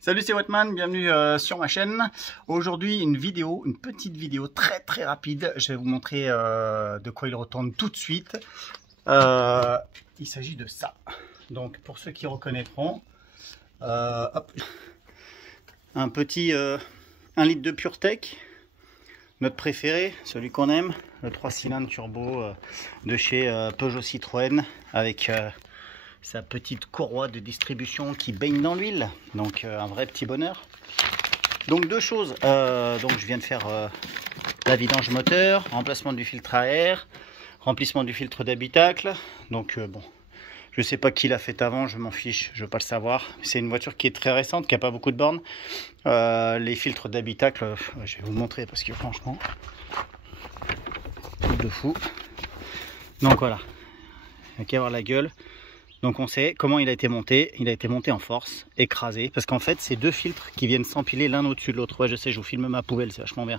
Salut, c'est Wetman, bienvenue sur ma chaîne. Aujourd'hui, une petite vidéo très rapide. Je vais vous montrer de quoi il retourne tout de suite. Il s'agit de ça. Donc, pour ceux qui reconnaîtront, hop, un petit 1 litre de PureTech, notre préféré, celui qu'on aime, le 3 cylindres turbo de chez Peugeot Citroën avec sa petite courroie de distribution qui baigne dans l'huile, donc un vrai petit bonheur. Donc deux choses, donc je viens de faire la vidange moteur, remplacement du filtre à air, remplissement du filtre d'habitacle. Donc bon, je sais pas qui l'a fait avant, je m'en fiche, je veux pas le savoir. C'est une voiture qui est très récente, qui a pas beaucoup de bornes. Les filtres d'habitacle, je vais vous montrer parce que franchement, truc de fou. Donc voilà, il n'y a qu'à voir la gueule. Donc on sait comment il a été monté en force, écrasé, parce qu'en fait c'est deux filtres qui viennent s'empiler l'un au-dessus de l'autre. Ouais, je sais, je vous filme ma poubelle, c'est vachement bien.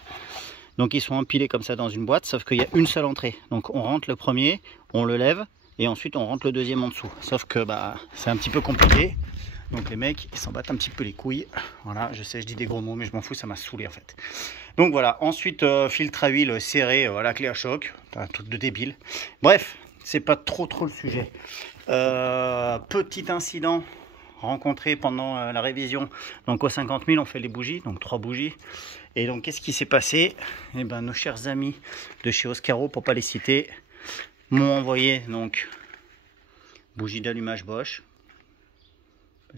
Donc ils sont empilés comme ça dans une boîte, sauf qu'il y a une seule entrée. Donc on rentre le premier, on le lève, et ensuite on rentre le deuxième en dessous. Sauf que bah c'est un petit peu compliqué, donc les mecs ils s'en battent un petit peu les couilles. Voilà, je sais, je dis des gros mots, mais je m'en fous, ça m'a saoulé en fait. Donc voilà, ensuite filtre à huile serré, la clé à choc, un truc de débile. Bref, c'est pas trop le sujet. Petit incident rencontré pendant la révision. Donc au 50 000 on fait les bougies, donc 3 bougies. Et donc qu'est-ce qui s'est passé? Eh ben nos chers amis de chez Oscaro, pour pas les citer, m'ont envoyé donc bougie d'allumage Bosch.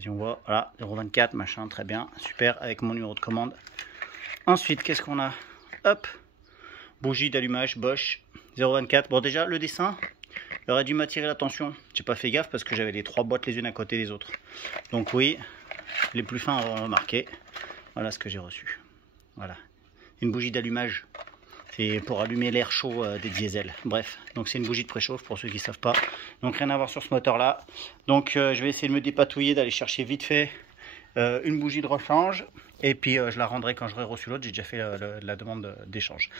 Si on voit, voilà, 0,24 machin, très bien, super, avec mon numéro de commande. Ensuite qu'est-ce qu'on a? Hop, bougie d'allumage Bosch 0,24. Bon, déjà le dessin, il aurait dû m'attirer l'attention. J'ai pas fait gaffe parce que j'avais les 3 boîtes les unes à côté des autres. Donc oui, les plus fins auront remarqué. Voilà ce que j'ai reçu. Voilà, une bougie d'allumage. C'est pour allumer l'air chaud des diesels. Bref, donc c'est une bougie de préchauffe pour ceux qui ne savent pas. Donc rien à voir sur ce moteur là. Donc je vais essayer de me dépatouiller, d'aller chercher vite fait une bougie de rechange. Et puis je la rendrai quand j'aurai reçu l'autre. J'ai déjà fait la demande d'échange.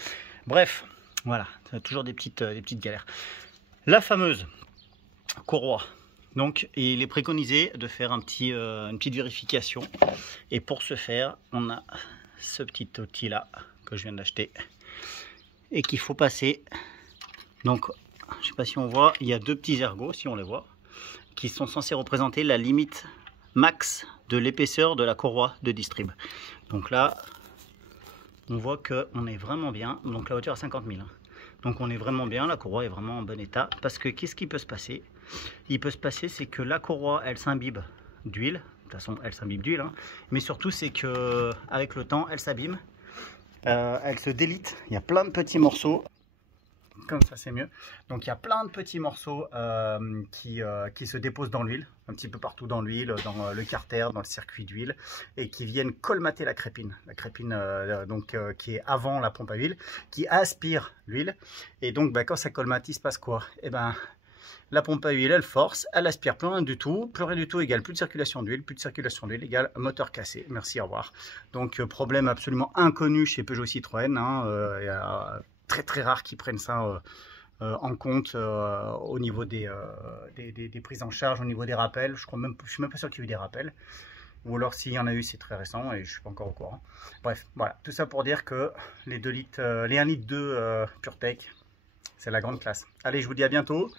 Bref, voilà, toujours des petites galères. La fameuse courroie. Donc il est préconisé de faire une petite vérification. Et pour ce faire, on a ce petit outil là que je viens d'acheter et qu'il faut passer. Donc je sais pas si on voit, il y a deux petits ergots, si on les voit, qui sont censés représenter la limite max de l'épaisseur de la courroie de distrib. Donc là on voit que on est vraiment bien. Donc la voiture à 50 000 hein. Donc on est vraiment bien, la courroie est vraiment en bon état. Parce que qu'est-ce qui peut se passer? Il peut se passer, c'est que la courroie, elle s'imbibe d'huile. De toute façon, elle s'imbibe d'huile. Hein. Mais surtout, c'est que avec le temps, elle s'abîme. Elle se délite. Il y a plein de petits morceaux. Comme ça, c'est mieux. Donc il y a plein de petits morceaux qui se déposent dans l'huile, un petit peu partout dans l'huile, dans le carter, dans le circuit d'huile, et qui viennent colmater la crépine. La crépine qui est avant la pompe à huile, qui aspire l'huile. Et donc quand ça colmate, il se passe quoi? Eh ben, la pompe à huile, elle force, elle aspire plus rien du tout. Plus rien du tout égale plus de circulation d'huile. Plus de circulation d'huile égale moteur cassé. Merci, au revoir. Donc problème absolument inconnu chez Peugeot Citroën. Il y a très rare qu'ils prennent ça en compte au niveau des prises en charge, au niveau des rappels. Je suis même pas sûr qu'il y ait eu des rappels. Ou alors s'il y en a eu, c'est très récent et je suis pas encore au courant. Bref, voilà, tout ça pour dire que les 2 litres, les 1 litre de PureTech, c'est la grande classe. Allez, je vous dis à bientôt.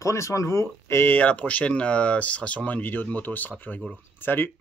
Prenez soin de vous et à la prochaine, ce sera sûrement une vidéo de moto, ce sera plus rigolo. Salut!